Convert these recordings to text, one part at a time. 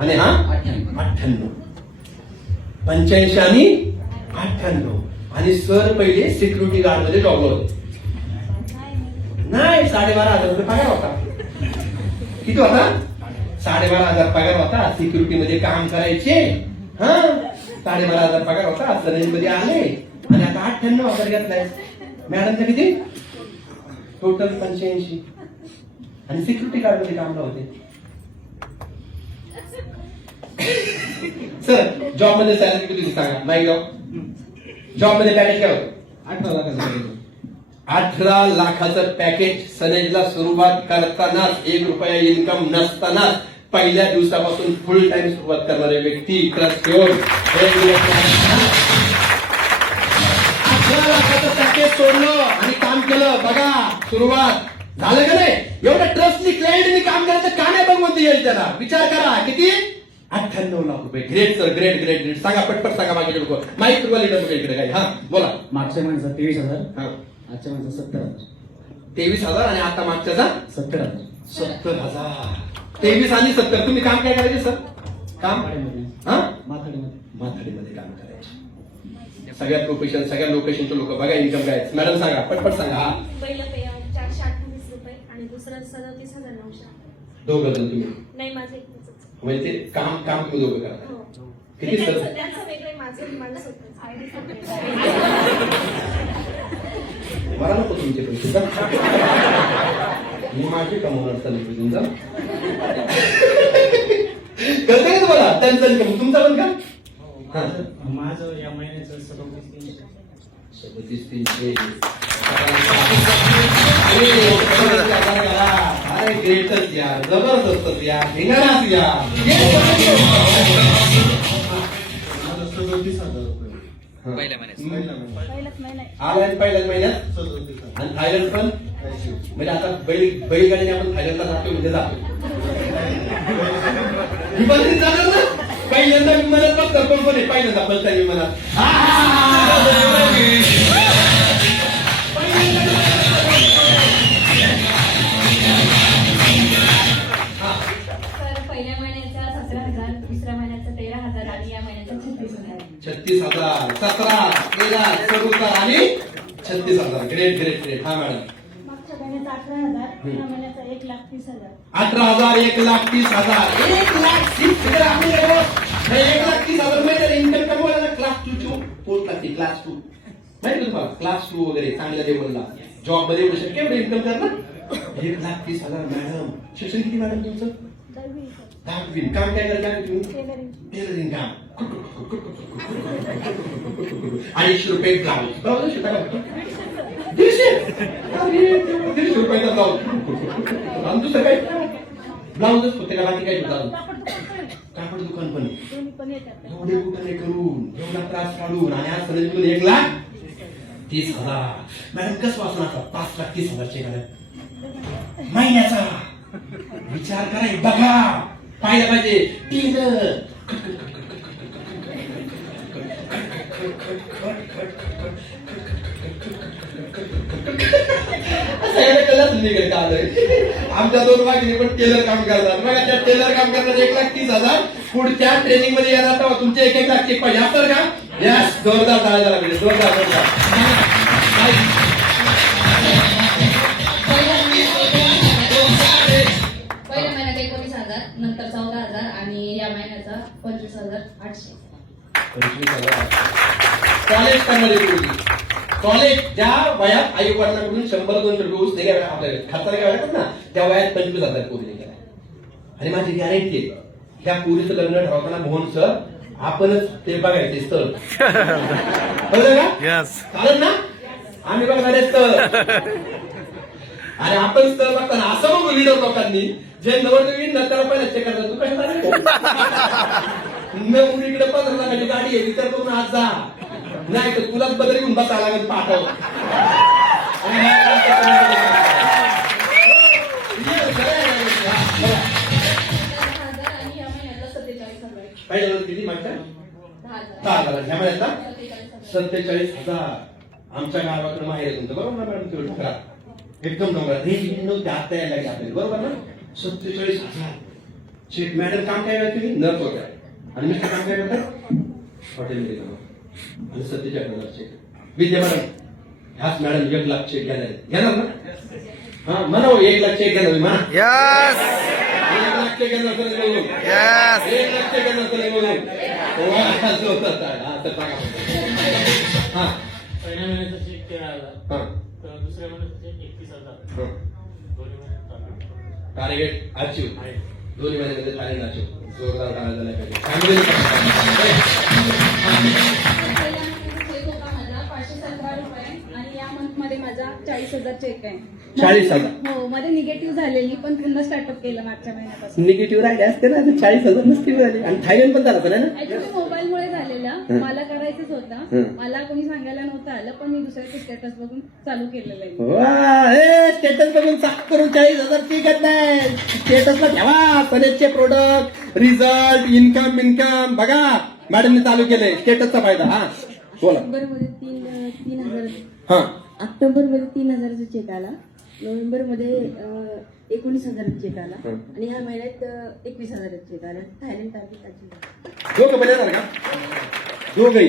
आणि हा 98, 85 आणि 98. आणि सर पहिले सिक्युरिटी गार्ड मध्ये जॉबला होते. नाही, 12,500 रुपये पगार होता. किती होता? 12,500 पगार होता. सिक्युरिटी मध्ये काम करायचे. हा, 12,500 पगार होता. सरेंज मध्ये आले आणि आता 98,000 घेतलाय. मॅडमचा किती? टोटल 85. आणि सिक्युरिटी गार्ड मध्ये कामला होते. सर जॉब मध्ये सॅलरी किती सांगा? नाही जॉब मध्ये पॅकेज काय होतं? 18 लाखाचं. 18 लाखाचं पॅकेज. सनेजला सुरुवात करतानाच 1 रुपया इन्कम नसताना पहिल्या दिवसापासून फुल टाइम सुरुवात करणारे व्यक्ती 18 लाखाचं पॅकेज सोडलं आणि काम केलं. बघा सुरुवात झालं का नाही? एवढं ट्रस्टली क्लायंटनी काम करायचं का नाही बनवून येईल त्याला? विचार करा. किती? 98 लाख रुपये. Great sir, great great great. सांगा पटपट सांगा. बाकी लोक माईक तुला लिडर बघा इकडे काय. हा बोला. मागच्या महिन्याचा 23,000. हा, आजच्या महिन्याचा 70,000. 23,000 आणि आता मागच्याचा 70,000. 70,000. 23 आणि 70. तुम्ही काम काय करायचे सर? काम हा माथाडीमध्ये काम करायचे. सगळ्या प्रोफेशन, सगळ्या लोकेशनचे लोक बघा इन्कम काय. मॅडम सांगा पटपट सांगा. पहिलं पेआउट 428 रुपये आणि दुसरं 37,900. दोघं जण तुम्ही? नाही, माझे एकच. म्हणजे ते काम काम तुम्ही दोघं करता. हो. किती सर? त्यांचं वेगळं, माझं स्वतःच. मला नको तुमचे पैसे. मी माझे कमवणार चालू तुमचा करता येत मला. त्यांचं इन्कम तुमचा पण का? माझं या महिन्याचं 37,300. 37,300. अरे ग्रेटच यार, जबरदस्तच यार, धिंगाणाच यार. माझं 37,000 रुपये. पहिल्या महिन्यात. पहिलाच महिना आहे. आलाय पहिल्याच महिन्यात. 37,000. आणि थायलंड पण म्हणजे आता बैलगाडीने आपण थायलंडला जातो म्हणजे जातो. विमानाने जाणार ना? पहिल्यांदा विमानात बघतात कोण कोण आहे? पहिल्यांदा बसता विमानात. तर पहिल्या महिन्याचा 17,000, दुसऱ्या महिन्याचा 13,000 आणि या महिन्याचा 36,000. 36,000, 17, 13, 14 आणि 36,000. Great great great. हा मॅडम. मागच्या महिन्याचा 18,000, या महिन्याचा 1,30,000. 18,000, 1,30,000. 1,30,000. 1,30,000 मध्ये इन्कम कमवायला क्लास 2 पोस्ट लागते. क्लास 2 माहिती तुम्हाला? क्लास 2 वगैरे चांगल्या लेवलला जॉब मध्ये एवढं शक्य एवढं इन्कम करणार. 1,30,000. मॅडम शिक्षण किती मॅडम तुमचं? 10वी. काम काय करता तुम्ही? टेलरिंग काम. 250 रुपये ब्लाऊज. ब्लाऊज शिका का? 150 रुपयाचा ब्लाऊज. आणि दुसरं काय? ब्लाऊजच होते का? बाकी काय ब्लाऊज? कापड दुकान पण एवढे कुठे करून एवढा त्रास काढून आणि आज सगळं 1,30,000. मॅडम कसं वाचणार? 5,30,000 घालत महिन्याचा. विचार कराय बघा. पाहिलं पाहिजे. टेलर आमच्या 2 वाघिणी पण टेलर काम करतात. बघा त्या टेलर काम करतात. 1,30,000. पुढच्या ट्रेनिंग मध्ये येणार तेव्हा तुमचे 1-1 लाख चेक पाहिजे. असं का? यस. जोरदार टाळ्या लागले. जोरदार जोरदार. पहिल्या महिन्यात 19,000, नंतर 14,000 आणि या महिन्याचा 25,800. 25,000. कॉलेज करणारी मुलगी. कॉलेज ज्या वयात आई वडिलांकडून 100-200 रुपये ऊस नाही घ्यावे आपल्याला खाताना घ्यावे ना, त्या वयात 25,000 पोरी गेल्या. आणि माझी गॅरंटी आहे त्या पोरीचं लग्न ठरवताना मोहन सर आपणच ते बघायचे स्थळ. बरोबर का? चालेल ना? आम्ही बघणारे स्थळ. आणि आपण स्थळ बघताना असं बघू लिडर लोकांनी जे नवरदेवी ना त्याला पहिला चेक करतात. तू कशा मुलीकडे 15 लाखाची गाडी आहे. विचार करून आज जा. नाही तर तुलाच बदल घेऊन बसायला लागेल. पाठव. पहिल्या किती मागच्या 10,000. ह्या महिन्याचा 47,000. आमच्या गावाकडे माहेर आहे तुमचं. बरोबर ना मॅडम? एकदम डोंगरात हे नव्हते आता यायला लागले आपल्याला. बरोबर ना? 47,000. चेक मॅडम काम काय करते तुम्ही नर्स होत्या आणि मिस्टर काम काय करतात हॉटेलमध्ये काम आणि सध्याच्या करणार चेक विद्या मॅडम ह्याच मॅडम 1 लाख चेक घेणार ना हा म्हणा 1 लाख चेक घेणार म्हणा 1 लाख चेक घेणार कोणी बोलून 1 लाख चेक घेणार कोणी बोलून असं होतं हा तर सांगा हा पहिल्या महिन्याचा चेक 13,000 हा तर दुसऱ्या महिन्याचा चेक 31,000 हा दोन्ही महिन्यात टार्गेट अचीव आहे. दोन्ही महिन्यामध्ये टार्गेट अचीव जोरदार टाळा झाला पाहिजे पहिल्या महिन्याचा चेक होता माझा 517 रुपये आणि या मंथ मध्ये माझा 40,000 चेक आहे 40,000 हो मध्ये निगेटिव्ह झालेली पण पुन्हा स्टार्टअप केलं मागच्या महिन्यापासून निगेटिव्ह राहिले असते ना 40,000 नसते मिळाले आणि थायलंड पण झालं होतं ना ऍक्च्युली मोबाईल मुळे झालेलं मला करायचंच होतं मला कोणी सांगायला नव्हतं आलं पण मी दुसऱ्याचे स्टेटस बघून चालू केलेलं आहे स्टेटस बघून साफ करून 40,000 टिकत नाही स्टेटसला ठेवा सनेजचे प्रोडक्ट रिझल्ट इन्कम बघा मॅडमने चालू केलंय स्टेटसचा फायदा हा बोला ऑक्टोबरमध्ये 3,000 हा ऑक्टोबरमध्ये 3,000चा चेक आला नोव्हेंबरमध्ये 19,000 चेक आला आणि ह्या महिन्यात 21,000 चेक आला थायलंड टार्गेट दोघं पण येणार का दोघंही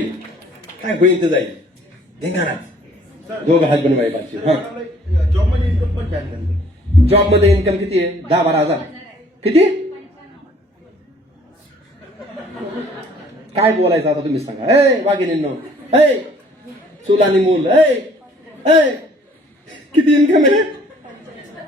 काय होईल तर जाईल घेणार दोघं हजबंड वाईफ असतील हा जॉबमध्ये इन्कम पण छान झाली. जॉब मध्ये इन्कम किती आहे 10-12 हजार किती काय बोलायचं आता तुम्ही सांगा ए वाघिनींनो ए चूल आणि मूल ए किती इन्कम आहे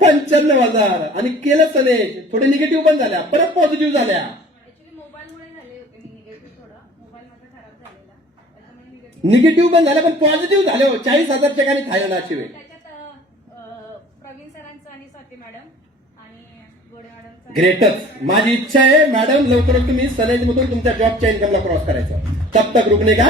95,000 आणि केलंच नाही थोडे निगेटिव्ह पण झाल्या परत पॉझिटिव्ह झाल्या ऍक्च्युली मोबाईलमुळे झाले होते मी निगेटिव्ह थोडं मोबाईल माझा खराब झालेला त्याच्यामुळे निगेटिव्ह निगेटिव्ह पण झाल्या पण पॉझिटिव्ह झाले हो 40,000 ठिकाणी थायलंडची वेळ त्याच्यात प्रवीण सरांचं आणि स्वाती मॅडम आणि गोडे मॅडमचं ग्रेटच माझी इच्छा आहे मॅडम लवकरच तुम्ही सनेज मधून तुमच्या जॉबच्या इन्कमला क्रॉस करायचं तब तक रुकणे का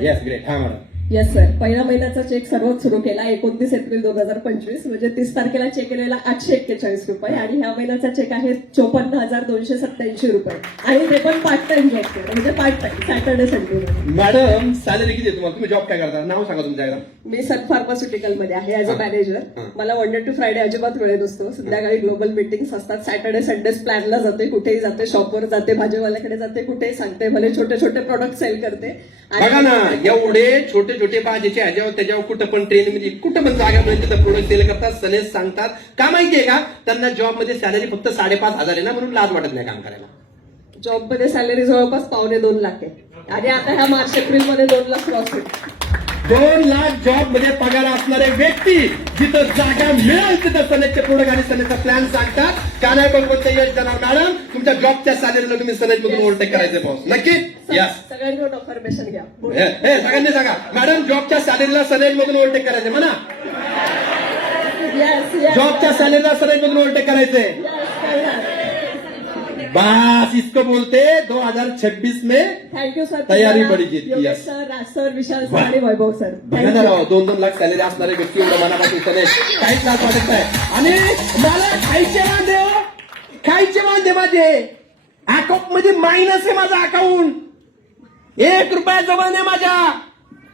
येस ग्रेट हा मॅडम येस सर पहिला महिन्याचा चेक सर्वात सुरू केला 29 एप्रिल 2025 म्हणजे 30 तारखेला चेक केलेला 841 रुपये आणि ह्या महिन्याचा चेक आहे 54,287 रुपये आणि ते पण पार्ट टाइम जॉब म्हणजे part time Saturday Sunday madam salary किती आहे तुम्हाला तुम्ही जॉब काय करता नाव सांगा तुमच्या एकदा मी सन फार्मास्युटिकल मध्ये आहे ऍज अ मॅनेजर मला मंडे टू फ्रायडे अजिबात वेळ नसतो संध्याकाळी ग्लोबल मीटिंग्स असतात सॅटर्डे संडेज प्लॅनला जाते कुठेही जाते शॉपवर जाते भाजीवाल्याकडे जाते कुठेही सांगते भले छोटे छोटे प्रोडक्ट सेल करते बघा ना एवढे छोटे छोटे भाजीचे ह्याच्यावर त्याच्यावर कुठं पण ट्रेन मध्ये कुठं पण जागा मिळते तर प्रोडक्ट सेल करतात सनेज सांगतात का माहितीये का त्यांना जॉब मध्ये सॅलरी फक्त 5,500 आहे ना म्हणून लाज वाटत नाही काम करायला जॉब मध्ये सॅलरी जवळपास 2.25 लाख आहे आणि आता ह्या मार्च एप्रिल मध्ये 2 लाख क्रॉस होईल 2 लाख जॉब मध्ये पगार असणारे व्यक्ती जिथं जागा मिळेल तिथं सनेजचे प्रोडक्ट आणि सनेजचा प्लॅन सांगतात का नाही पण कोणत्या यश देणार मॅडम तुमच्या जॉबच्या सॅलरीला तुम्ही सनेज मधून ओव्हरटेक करायचं पाऊस नक्की यस सगळ्यांकडून ऑफर्मेशन घ्या हे सगळ्यांनी सांगा मॅडम जॉबच्या सॅलरीला सनेज मधून ओव्हरटेक करायचं म्हणा जॉबच्या सॅलरीला सनेज मधून ओव्हरटेक करायचंय बस इसको बोलते 2026 में थँक्यू सर तयारी बडी घेतली योगेश सर राज सर विशाल सर आणि वैभव सर बघा ना राव 2-2 लाख सॅलरी असणारे व्यक्ती एवढं मनापासून सनेज काहीच लाज वाटत नाही आणि मला खायचे वांदे माझे अकाउंट मध्ये मायनस आहे माझा अकाउंट 1 रुपया जमा नाही माझ्या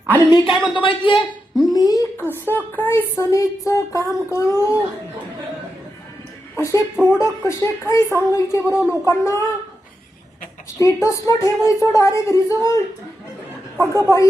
आणि मी काय म्हणतो माहितीये मी कसं काय सनेजचं काम करू असे प्रोडक्ट कसे काय सांगायचे बरं लोकांना स्टेटसला ठेवायचं डायरेक्ट रिझल्ट अगं बाई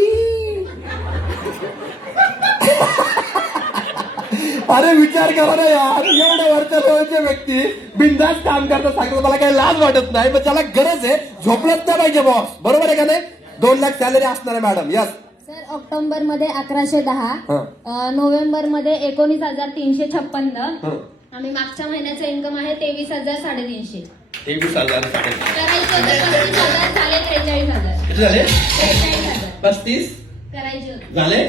अरे विचार करा ना यार एवढ्या वरच्या लेवलचे व्यक्ती बिनधास्त काम करतात सांगतात मला काही लाज वाटत नाही पण त्याला गरज आहे झोपलंच नाही पाहिजे बॉस बरोबर आहे का नाही 2 लाख सॅलरी असणार आहे मॅडम यस सर ऑक्टोबर मध्ये 1110 नोव्हेंबर मध्ये 19,356 आणि मागच्या महिन्याचं इन्कम आहे 23,350 23,000 करायचे होते 35,000 झाले 43,000 किती झाले 43,000 35 करायचे होते झाले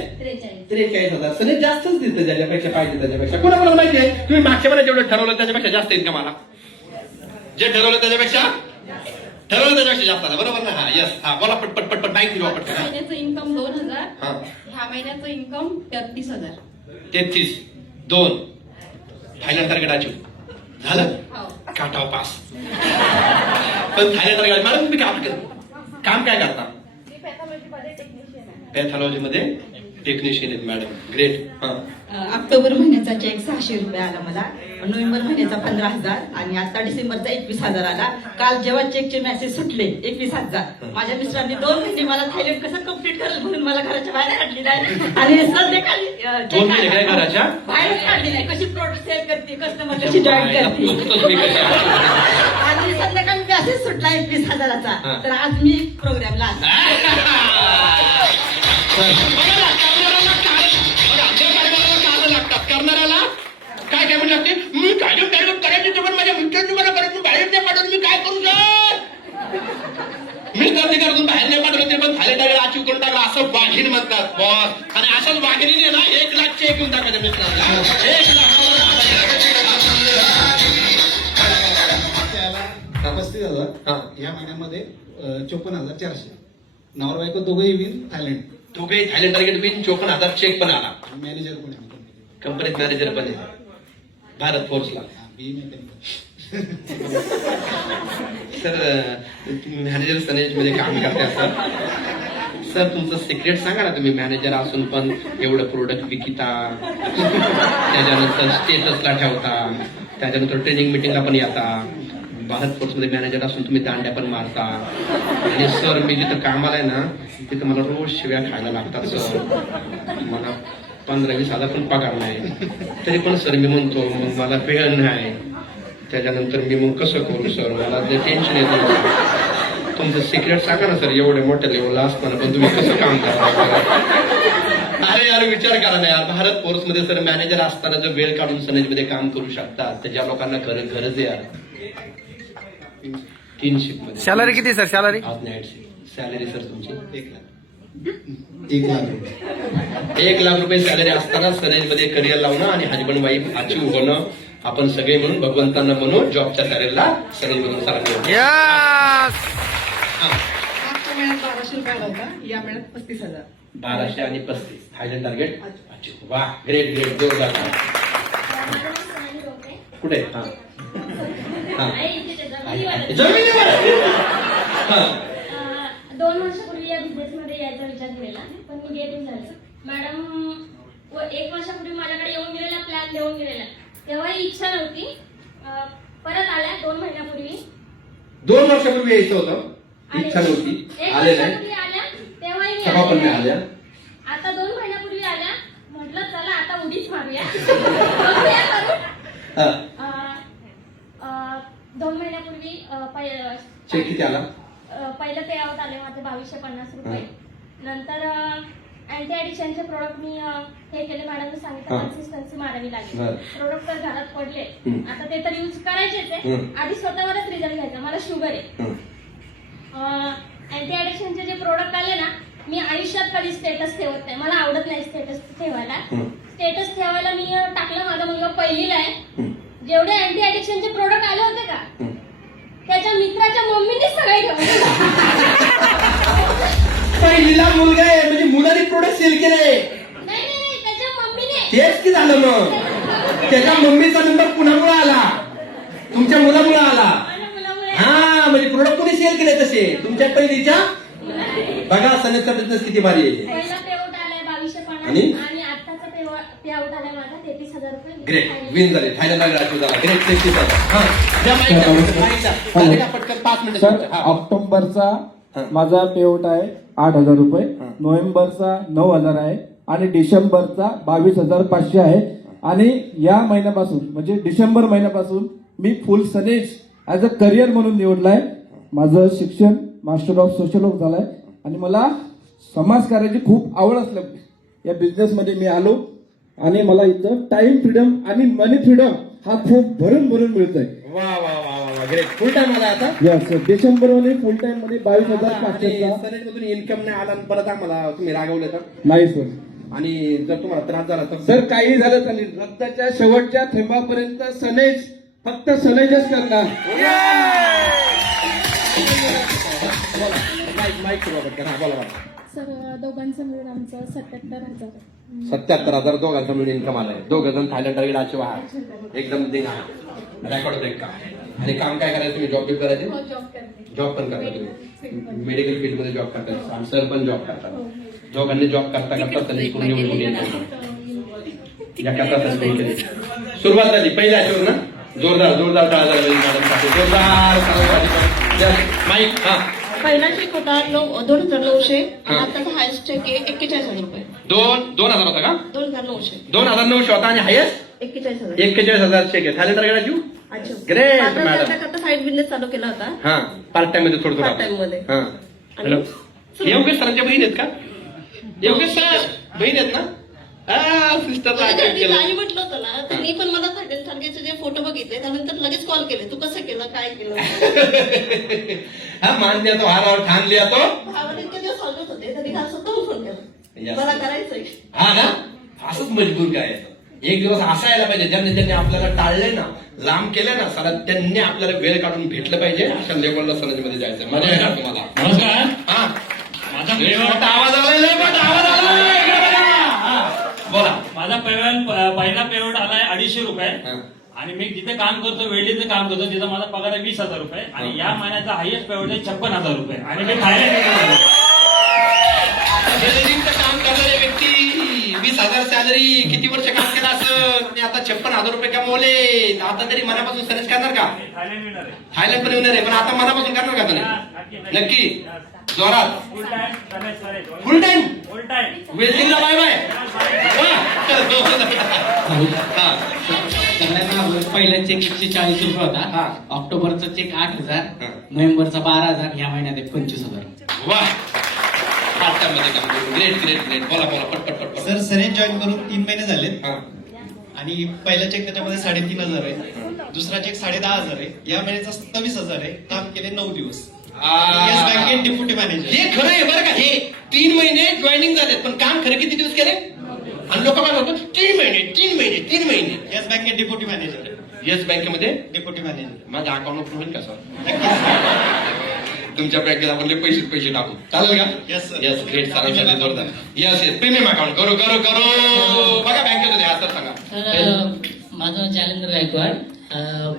43,000 सनेज जास्तच दिसतं ज्याच्यापेक्षा पाहिजे त्याच्यापेक्षा कोणाला माहितीये तुम्ही मागच्या महिन्यात जेवढं ठरवलं त्याच्यापेक्षा जास्त इन्कम आला जे ठरवलं त्याच्यापेक्षा जास्त आला बरोबर ना हा यस हा बोला पटपट माहिती दिली वापट मागच्या महिन्याचं इन्कम 2,000 हा ह्या महिन्याचं इन्कम 33,000 33 2 थायलंड टार्गेट अचीव झालं काटाव पास पण थायलंड टार्गेट मॅडम तुम्ही काम काय करता मी पॅथॉलॉजी मध्ये टेक्निशियन आहे पॅथॉलॉजी मध्ये टेक्निशियन आहेत मॅडम ग्रेट हा ऑक्टोबर महिन्याचा चेक 600 रुपये आला मला, नोव्हेंबर महिन्याचा 15,000 आणि आता डिसेंबरचा 21,000 आला. काल जेव्हा चेकचे मेसेज सुटले 21,000, माझ्या मिस्टरांनी 2 महिने मला थायलंड कसं कम्प्लीट करेल म्हणून मला घराच्या बाहेर काढली नाही आणि संध्याकाळी 2 महिने काय घराच्या बाहेरच काढली नाही. कशी प्रोडक्ट सेल करते, कस्टमर कशी जॉईन करते आणि संध्याकाळी मेसेज सुटला 21,000चा. तर आज मी प्रोग्रामला करणाऱ्याला काय काय म्हणू लागते, मी काढून करायची पण माझ्या मित्रांनी मला करायचं बाहेर नाही पाठवत, मी काय करू मी तर करून बाहेर नाही पाठवत पण थायलंड अचीव करून टाकला असं वाघीण म्हणतात बॉस. आणि असंच वाघिणीने ना 1 लाख चेक घेऊन टाकायचं मित्रांना 1 लाख. 35,000 या महिन्यामध्ये 54,400. नवरा बायको दोघंही विन थायलंड. दोघे थायलंड टार्गेट विन 54,000 चेक पण आला. मॅनेजर पण आहे कंपनीत मॅनेजर पण आहे भारत फोर्सला. बी मेकॅनिकल. सर तुम्ही मॅनेजर सनेज मध्ये काम करते असं. सर तुमचं सिक्रेट सांगा ना, तुम्ही मॅनेजर असून पण एवढं प्रोडक्ट विकिता, त्याच्यानंतर स्टेटसला ठेवता, त्याच्यानंतर ट्रेनिंग मिटिंगला पण येता, भारत फोर्समध्ये मॅनेजर असून तुम्ही दांड्या पण मारता. आणि सर मी जिथं कामाला आहे ना तिथं मला रोज शिव्या खायला लागतात सर. मला 15-20 हजार पण पगार नाही, तरी पण सर मी म्हणतो मग मला वेळ नाही. त्याच्यानंतर मी मग कसं करू सर, मला ते टेन्शन येतं. तुमचं सिक्रेट सांगा ना सर, एवढे मोठ्या लेवलला असताना पण तुम्ही कसं काम करता. अरे यार विचार करा ना यार, भारत फोर्स मध्ये सर मॅनेजर असताना जर वेळ काढून सनेजमध्ये काम करू शकतात तर ज्या लोकांना गरज आहे यार. 3 शिफ्ट मध्ये सॅलरी किती सर? सॅलरी आज नाईट शिफ्ट. सॅलरी सर तुमची 1 लाख रुपये. 1 लाख रुपये सॅलरी असताना सनेजमध्ये करिअर लावणं आणि हजबंड वाईफ अचीव होणं, आपण सगळे म्हणून भगवंतांना म्हणून जॉबच्या सॅलरीला सनेजमधून सरांनी. मागच्या महिन्यात 1200 रुपये आला होता, या महिन्यात 35,000. 1200 आणि 35 थायलंड टार्गेट. वा ग्रेट ग्रेट जोरदार. कुठे हा जमिनीवर. 2 वर्षापूर्वी या बिझनेसमध्ये यायचा विचार केलेला पण मी गेली झाले. मॅडम 1 वर्षापूर्वी माझ्याकडे येऊन गेलेला, प्लॅन देऊन गेलेला, तेव्हा इच्छा नव्हती. परत आल्या 2 महिन्यापूर्वी. 2 वर्षापूर्वी यायचं होतं, इच्छा नव्हती, 1 आले नाही, वर्षापूर्वी आल्या तेव्हाही सभा पण नाही आल्या. आल्या. आता 2 महिन्यापूर्वी आल्या, म्हटलं चला आता उडीच मारूया. बघूया करून. 2 महिन्यापूर्वी चेक किती आला? पहिलं पे आउट आले माझे 2250 रुपये. नंतर अँटी ऍडिक्शनचे प्रोडक्ट मी हे केले, मॅडमने सांगितलं कन्सिस्टन्सी मारावी लागेल. प्रोडक्ट तर घरात पडले, आता ते तर यूज करायचेच आहे. आधी स्वतःवरच रिझल्ट घ्यायचा. मला शुगर आहे. अँटी ऍडिक्शनचे जे प्रोडक्ट आले ना, मी आयुष्यात कधी स्टेटस ठेवत नाही, मला आवडत नाही स्टेटस ठेवायला. स्टेटस ठेवायला मी टाकलं, माझा मुलगा 1लीला आहे. जेवढे अँटी ऍडिक्शनचे प्रोडक्ट आले होते का त्याच्या मित्राच्या मम्मीने सगळे ठेवले. 1लीला मुलगा आहे म्हणजे मुलाने प्रोडक्ट सेल केले. नाही त्याच्या मम्मीने. तेच की झालं मग, त्याच्या मम्मीचा नंबर पुण्यामुळे आला, तुमच्या मुलामुळे आला. हा म्हणजे प्रोडक्ट कोणी सेल केले तसे तुमच्या पहिलीच्या. बघा सनेजचा बिझनेस किती भारी आहे. पहिला पेआउट आलाय 2250 आणि आताचा पेआउट आलाय माझा 33,000 रुपये. ग्रेट विन झाले. थायलंडला ग्रॅज्युएट झाला. ग्रेट 33,000. सर ऑक्टोबरचा माझा पेआउट आहे 8,000 रुपये, नोव्हेंबरचा 9,000 आहे आणि डिसेंबरचा 22,500 आहे. आणि या महिन्यापासून म्हणजे डिसेंबर महिन्यापासून मी फुल सनेज ऍज अ करिअर म्हणून निवडलाय. माझं शिक्षण मास्टर ऑफ सोशल वर्क झालंय आणि मला समाजकार्याची खूप आवड असल्या या बिझनेसमध्ये मी आलो आणि मला इथं टाइम फ्रीडम आणि मनी फ्रीडम हा खूप भरून मिळतोय. वा वा वा वा ग्रेट. फुल टाइम आला आता. यस डिसेंबर मध्ये फुल टाइम मध्ये 22,500. सनेज मधून इन्कम नाही आला परत आम्हाला तुम्ही रागवले तर नाही सर. आणि जर तुम्हाला त्रास झाला तर सर काही झालं चालेल, रक्ताच्या शेवटच्या थेंबापर्यंत सनेज फक्त सनेजच करणार. माईक बोला. सर दोघांचं मिळून आमचं 77,000. 77,000 दोघांचा मिळून इन्कम आलाय. 2 जण थायलंड टार्गेट अचीव आहात. एकदम रेकॉर्ड ब्रेक का. आणि काम काय करायचं तुम्ही? जॉब करायचे? जॉब पण करता तुम्ही मेडिकल फील्ड मध्ये जॉब करता, सर पण जॉब करतात. दोघांनी जॉब करता सनेज करून निवडून येतो. एका तासात सुरू केली. सुरुवात झाली पहिल्या आठवड ना. जोरदार जोरदार टाळा झाला मॅडमसाठी. जोरदार माईक. हा, पहिला चेक होता 2,900 आणि आताचा हायस्ट चेक आहे 41,000 रुपये. 2,000 होता का? 2,900 2,900 होता आणि हायस्ट 41,000. 41,000 चेक आहे. थायलंड रायगडाची ग्रेट मॅडम. साईड बिझनेस चालू केला होता हा, पार्ट टाइम मध्ये थोडं पार्ट टाइम मध्ये. हा. हॅलो, योगेश सरांच्या बहीण आहेत का? योगेश सर बहीण आहेत ना? सिस्टरला नाही म्हटलं होतं ना, त्यांनी पण मला थायलंड सारखेचे जे फोटो बघितले त्यानंतर लगेच कॉल केले, तू कसं केलं काय केलं. हा, मान लिया तो हारावर ठाण लिया तो. भावाने इतके दिवस सांगत होते त्यांनी काल स्वतःहून फोन केला, मला करायचंय. हा ना, असंच मजबूर करायचं. एक दिवस असा यायला पाहिजे ज्यांनी आपल्याला टाळले ना, लांब केले ना, सर त्यांनी आपल्याला वेळ काढून भेटलं पाहिजे. अशा लेवलला सनजमध्ये जायचं. मजा येणार तुम्हाला. नमस्कार. हा, माझा मोठा आवाज आलाय, मोठा आवाज आलाय. इकडे बघा. हा, बोला. माझा पहिला पेमेंट आलाय 250 रुपये. आणि मी जिथे काम करतो, वेल्डिंगचं काम करतो, तिथं माझा पगार आहे 20,000 रुपये. आणि या महिन्याचा हायएस्ट पेमेंट आहे 56,000 रुपये. आणि मी थायलंड काम करणारे व्यक्ती 20,000 सॅलरी, किती वर्ष काम केलं असं, आणि आता 56,000 रुपये कमवले. आता तरी मनापासून सर्च करणार का? थायलंड येणार आहे. थायलंड पण येणार आहे, पण आता मनापासून करणार का तुम्ही? नक्की जोरात. फुल टाइम करायचं. फुल टाइम फुल टाइम वेल्डिंगला बाय बाय. पहिला चेक 140 रुपये होता. ऑक्टोबरचा चेक 8,000, नोव्हेंबरचा 12,000, ह्या महिन्यात 25,000. वा, ग्रेट ग्रेट ग्रेट. बोला बोला पटपट पटपट. सर सनेज जॉईन करून 3 महिने झालेत आणि पहिला चेक त्याच्यामध्ये 3,500 आहे, दुसरा चेक 10,500 आहे, या महिन्याचा 27,000 आहे. काम केले 9 दिवस. येस बँकेत डेप्युटी मॅनेजर. हे खरं आहे बरं का. हे 3 महिने जॉईनिंग झालेत, पण काम खरं किती दिवस केले? आणि लोक काय म्हणतात 3 महिने. येस बँकेत डेप्युटी मॅनेजर. येस बँकेमध्ये डेप्युटी मॅनेजर. माझ्या अकाउंट ओपन होईल का सर? तुमच्या बँकेत आपण पैसे टाकू, चालेल का? Yes sir. Yes great. सरांच्या जोरदार. येस येस प्रीमियम अकाउंट करू बघा बँकेत होते. असं सांगा. माझं नाव जालेंद्र गायकवाड.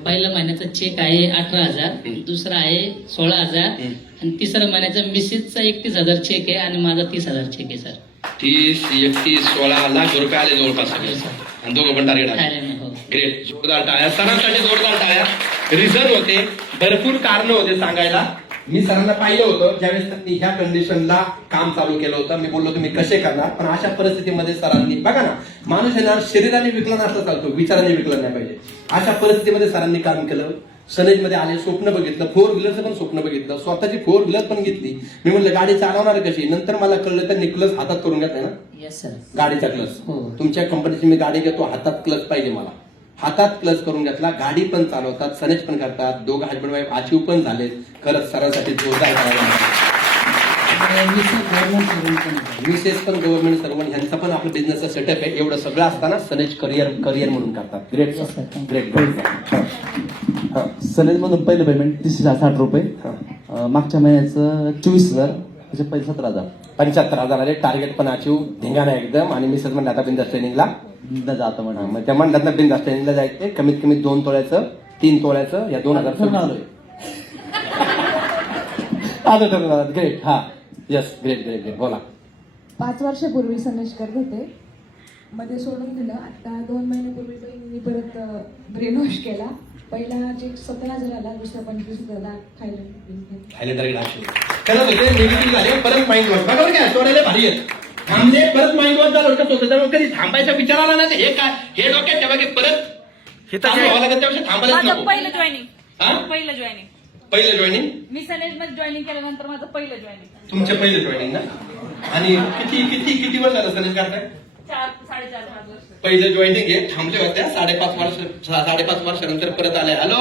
पहिल्या महिन्याचा चेक आहे 18,000, दुसरा आहे 16,000 आणि तिसऱ्या महिन्याचा मिसेसचा 31,000 चेक आहे आणि माझा 30,000 चेक आहे सर. 30, 31, 16 लाख रुपये आले जवळपास. आणि दोघं पण टार्गेट आले. थायलंड. हो. ग्रेट. जोरदार टाळ्या सरांसाठी, जोरदार टाळ्या. रिझन होते, भरपूर कारण होते सांगायला. मी सरांना पाहिलं होतं ज्यावेळेस त्यांनी ह्या कंडिशनला काम चालू केलं होतं. मी बोललो तुम्ही कसे करणार, पण अशा परिस्थितीमध्ये सरांनी बघा ना, माणूस आहे ना शरीराने विकलन असं चालतो, विचाराने विकलन नाही पाहिजे. अशा परिस्थितीमध्ये सरांनी काम केलं. सनेजमध्ये आले, स्वप्न बघितलं, 4 व्हीलरचं पण स्वप्न बघितलं, स्वतःची 4 व्हीलर पण घेतली. मी म्हणलं गाडी चालवणार कशी. नंतर मला कळलं तर क्लच हातात करून घेतलाय ना. Yes sir. गाडीचा क्लच. तुमच्या कंपनीची मी गाडी घेतो, हातात क्लच पाहिजे मला. हातात क्लच करून घेतला. गाडी पण चालवतात, सनेज पण करतात, दोघं हजबंड वाईफ अचीव पण झालेत. खरंच सरांसाठी जोरदार करायला. मिसेस पण गव्हर्नमेंट सर्वंट, ह्यांचा पण आपलं बिझनेसचा सेटअप आहे. एवढं सगळं असताना सनेज करिअर म्हणून करतात. Great great great. सनेज मधून पहिलं पेमेंट 360 रुपये, मागच्या महिन्याचं 24,000, त्याचे पहिले 17,000. 75,000 आले. टार्गेट पण अचीव, धिंगाणा एकदम. आणि मिसेस म्हणतात आता बिंदास ट्रेनिंगला जातो म्हणा. मग त्या म्हणतात बिंदास ट्रेनिंगला जायचं. कमीत कमी 2 तोळ्याचं 3 तोळ्याचं या 2,000 आता ठरवलं. ग्रेट. हा येस ग्रेट ग्रेट ग्रेट. बोला. 5 वर्षापूर्वी सनेज करत होते, मध्ये सोडून दिलं. आता 2 महिन्यापूर्वी बहिणीने परत ब्रेन वॉश केला. पहिला चेक 17,000 आला, दुसरा 25,000 थायलंड करत होते, निगेटिव्ह झाले, परत माइंड वॉश. बरोबर काय, सोडायला भारी आहेत. थांबले, परत माइंड वॉश झालं कसं होतं. त्यामुळे कधी थांबायचा विचार आला ना, हे काय हे डोक्यात ठेवा की परत चालू व्हावं लागत, त्यापेक्षा थांबायलाच नको. पहिलं जॉईनिंग. हा? पहिलं जॉईनिंग. पहिलं जॉईनिंग. मी सनेज मध्ये जॉईनिंग केल्यानंतर माझं पहिलं जॉईनिंग. तुमच्या पहिलं जॉईनिंग ना. आणि किती किती किती वर्ष झालं सनेज करताय? 4-4.5 वर्ष. पहिलं जॉईनिंग आहे, थांबले होत्या 5.5 वर्षानंतर परत आलाय. हॅलो,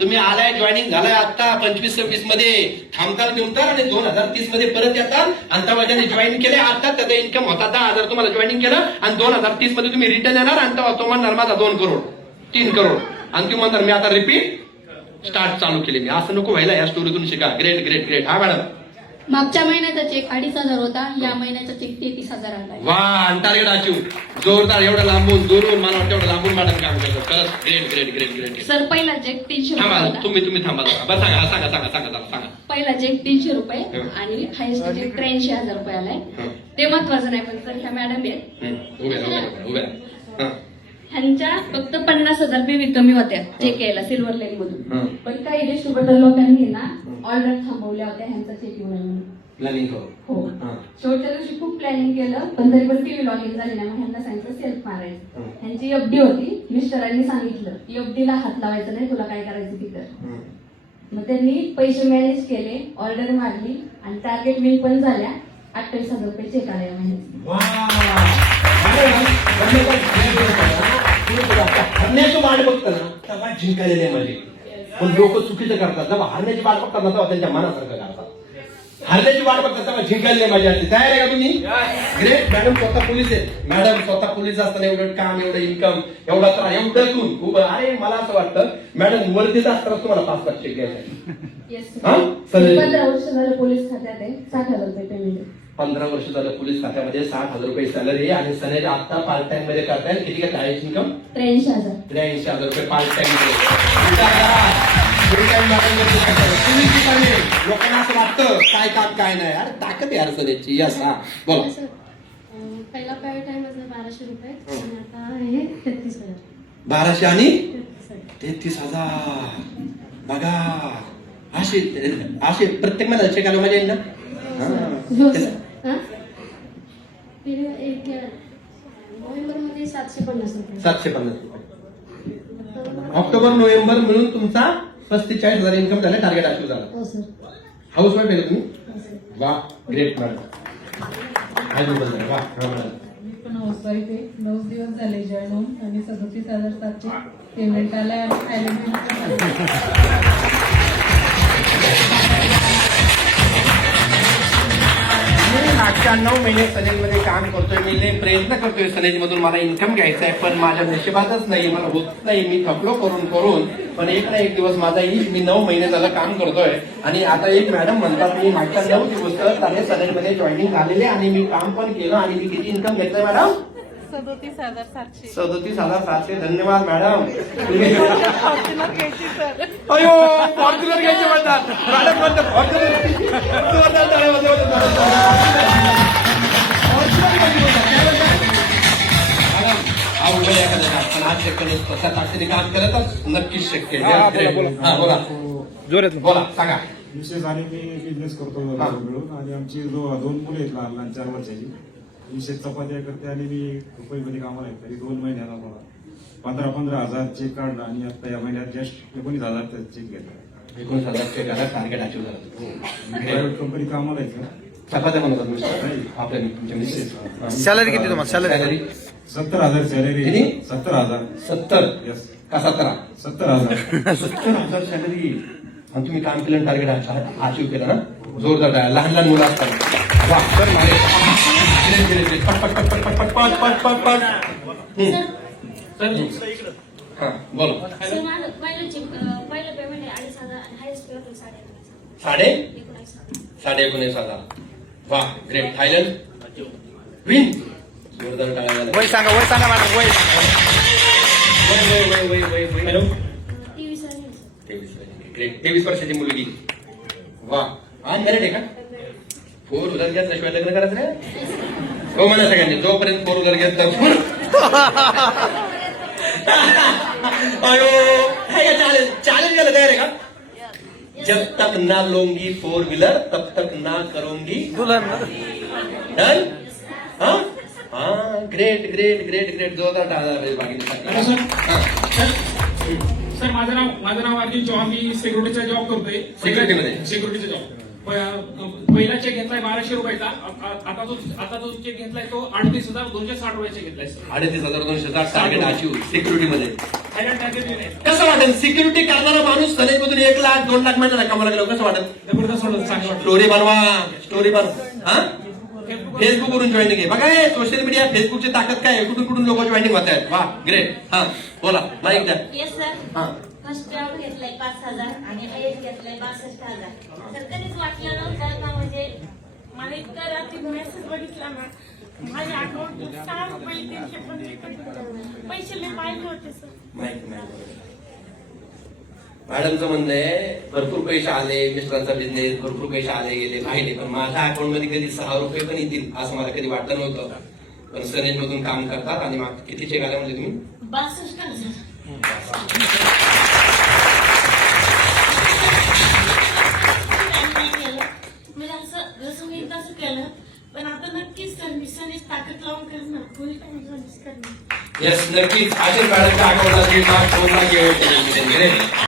तुम्ही आलाय, जॉईनिंग झालाय आता 25-26 मध्ये, थांबताल बिमताल आणि 2030 मध्ये परत येतात. आणि तेव्हा ज्यांनी जॉईन केले आता त्याचा इन्कम होता 10,000, तुम्हाला जॉईनिंग केलं आणि 2030 मध्ये तुम्ही रिटर्न येणार. आणि तेव्हा तो म्हणणार माझा 2 करोड 3 करोड. आणि तुम्ही म्हणणार मी आता रिपीट स्टार्ट चालू केली. मी असं नको व्हायला, या स्टोरीतून शिका. Great great great. हा मॅडम. मागच्या महिन्याचा चेक 2,500 होता, या महिन्याचा चेक 33,000 आला. वा, टार्गेट अचीव. जोरदार. एवढं लांबून दुरून, मला वाटतं एवढं लांबून मॅडम काम करतो. खरंच great great great great. Sir पहिला चेक 300 थांबा, रुपये. तुम्ही थांबा. बरं सांगा सांगा सांगा सांगा सांगा. पहिला चेक 300 रुपये आणि हायस्ट चेक 83,000 रुपये आलाय. ते महत्वाचं नाही, पण सर ह्या मॅडम आहेत उभ्या हा. ह्यांच्या फक्त 50,000 रुपये कमी होत्या चेक यायला सिल्वर लाईन हा. मधून, पण काही डिस्ट्रीब्युटर लोकांनी ना ऑर्डर थांबवल्या होत्या ह्यांचा चेक येऊ नये म्हणून. प्लॅनिंग हो, हा. शेवटच्या दिवशी खूप प्लॅनिंग केलं, पण तरी पण टीव्ही लॉग इन झाली नाही. मग ह्यांना सांगितलं सेल्फ मारायचं. ह्यांची एफडी होती, मिस्टरांनी सांगितलं एफडीला हात लावायचं नाही, तुला काय करायचं ती कर. मग त्यांनी पैसे मॅनेज केले, ऑर्डर मारली आणि टार्गेट मिल पण झाल्या. 28,000 रुपये चेक आले हरण्याची वाट बघतं ना तेव्हा जिंकायला नाही. पण लोक चुकीचं करतात, जेव्हा हरण्याची वाट बघतात ना तेव्हा त्यांच्या मनासारखं करतात. हरण्याची वाट बघतात तेव्हा जिंकायला नाही मजा असते. तयार आहे का तुम्ही? ग्रेट. मॅडम स्वतः पोलीस आहेत. मॅडम स्वतः पोलीस असताना एवढं काम, एवढं इन्कम, एवढा त्रास, एवढं तून खूप. अरे मला असं वाटतं मॅडम वर्दीत असताना तुम्हाला 5-5 चेक द्यायचा. 15 वर्ष झालं पोलीस खात्यात आहे, 60,000 रुपये पेमेंट. 15 वर्ष झालं पोलीस खात्यामध्ये, 60,000 रुपये सॅलरी आणि सनेज आता पार्ट टाइम मध्ये करताय. किती काय आहे इन्कम? 83,000. 83,000 रुपये पार्ट टाइम लोकांना असं वाटतं काय काम काय नाही. अरे ताकद यार सनेजची. यस. हा बोला. पहिला पेमेंट आहे माझं 1200 रुपये आणि आता आहे 33,000. 1200 आणि 33,000. बघा असे प्रत्येक महिन्याला चेक आला मजा येईल ना. हो सर. नोव्हेंबरमध्ये 750 रुपये. 750 रुपये. ऑक्टोबर नोव्हेंबर मिळून तुमचा 45,000 इन्कम झालं. टार्गेट अचीव झालं. हो सर. हाऊस वाईफ आहे तुम्ही? हो सर. वा ग्रेट मॅडम. वा मी पण हाऊसवाईफ आहे. 9 दिवस झाले जॉईन होऊन आणि 37,700 पेमेंट आलाय आणि थायलंड. मागच्या 9 महिने सनेजमध्ये काम करतोय. मी लई प्रयत्न करतोय सनेज मधून मला इन्कम घ्यायचा आहे, पण माझ्या नशिबातच नाही, मला होत नाही. मी थकलो करून पण एक ना एक दिवस माझा येईल. मी 9 महिने झालं काम करतोय आणि आता एक मॅडम म्हणतात मी मागच्या 9 दिवस तर सनेजमध्ये जॉईनिंग झालेले आणि मी काम पण केलं आणि मी किती इन्कम घेतलंय मॅडम? 37,700. 37,700. धन्यवाद मॅडम. अयो फॉर्च्युनर घ्यायचे म्हणतात मॅडम. म्हणतात आज शक्य नाही. स्वतः ताकदीने काम केलं तर नक्कीच शक्य आहे. बोला बोला सांगा. विशेष आणि मी बिझनेस करतो मिळून आणि आमची 2 मुलं आहेत लहान लहान 4 वर्षाची. विशेष चपात्या करते आणि मी रुपयेमध्ये कामाला आहे. तरी 2 महिन्याला मला 15,000 चेक काढला आणि आता या महिन्यात जस्ट 19,000 चेक घेतला. 19,000 चेक आला. टार्गेट अचीव झालं. प्रायव्हेट कंपनी कामाला आहे सर. चपात्या म्हणतात आपल्या तुमच्या मिसेस. सॅलरी किती तुम्हाला? Salary 70,000 salary. किती? 70,000. 70 यस. का 17? 70,000. 70,000 सॅलरी आणि तुम्ही काम केलं टार्गेट अचीव केलं ना. जोरदार आहे. लहान लहान मुलं असतात. वा सर हा बोला. सर माझं पहिलं पेमेंट आहे 2,500 आणि हायस्ट पेमेंट 19,500. वा ग्रेट. Thailand win. जोरदार टाळ्या झाल्या. वय सांगा मॅडम. वय हॅलो. 23 आहे. 23. ग्रेट. 23 वर्षाची मुलगी. वा अनमॅरिड आहे का? 4 व्हीलर घेतल्याशिवाय लग्न करायचं नाही. हो म्हणा सगळ्यांनी जोपर्यंत 4 व्हीलर घेत चॅलेंज घ्यायला तयार आहे का? जब तक ना लूंगी 4 व्हीलर तब तक ना करूंगी डन. ग्रेट. जोरदार टाळा. सर माझं नाव अर्जुन चव्हाण. मी सिक्युरिटीचा जॉब करतोय. सिक्युरिटीचा जॉब. पहिला चेक घेतलाय 1200 रुपयाचा. आता जो चेक घेतलाय तो 38,260 रुपयाचा घेतलाय. 38,260 टार्गेट अचीव सिक्युरिटीमध्ये. कसं वाटेल सिक्युरिटी करणारा माणूस सनेजमधून 1 लाख 2 लाख महिन्याला कामाला गेलो? कसं वाटेल? जबरदस्त चांगलं. स्टोरी बनवा. हा फेसबुक वरून जॉईनिंग आहे. बघा सोशल मीडिया फेसबुकची ताकद काय आहे. कुठून लोक जॉईनिंग होत आहेत. वा ग्रेट. हा बोला माईक द्या. Yes sir. हा फर्स्ट राऊंड घेतलाय 5,000 आणि हायस्ट घेतलाय 62,000. सर कधीच वाटलं नव्हतं का म्हणजे मला इतकं रात्री मेसेज बघितला ना माझ्या अकाउंट 6 रुपये 350 पैसे लय पाहिजे होते सर. माईक मॅडमचं म्हणणं आहे भरपूर पैसे आले, मिस्टरांचा बिझनेस भरपूर पैसे आले गेले राहिले, पण माझ्या अकाउंट मध्ये कधी 6 रुपये पण येतील असं मला कधी वाटलं नव्हतं. पण सनेज मधून काम करतात आणि किती चेक आले म्हणजे तुम्ही 62,000. म्हणजे असं जसं मी तसं केलं, पण आता नक्कीच सर्व्हिसने ताकद लावून करणार, फुल टाइम सर्व्हिस करणार. येस, नक्कीच. अशा मॅडमच्या अकाउंटला 1,00,000 घेऊन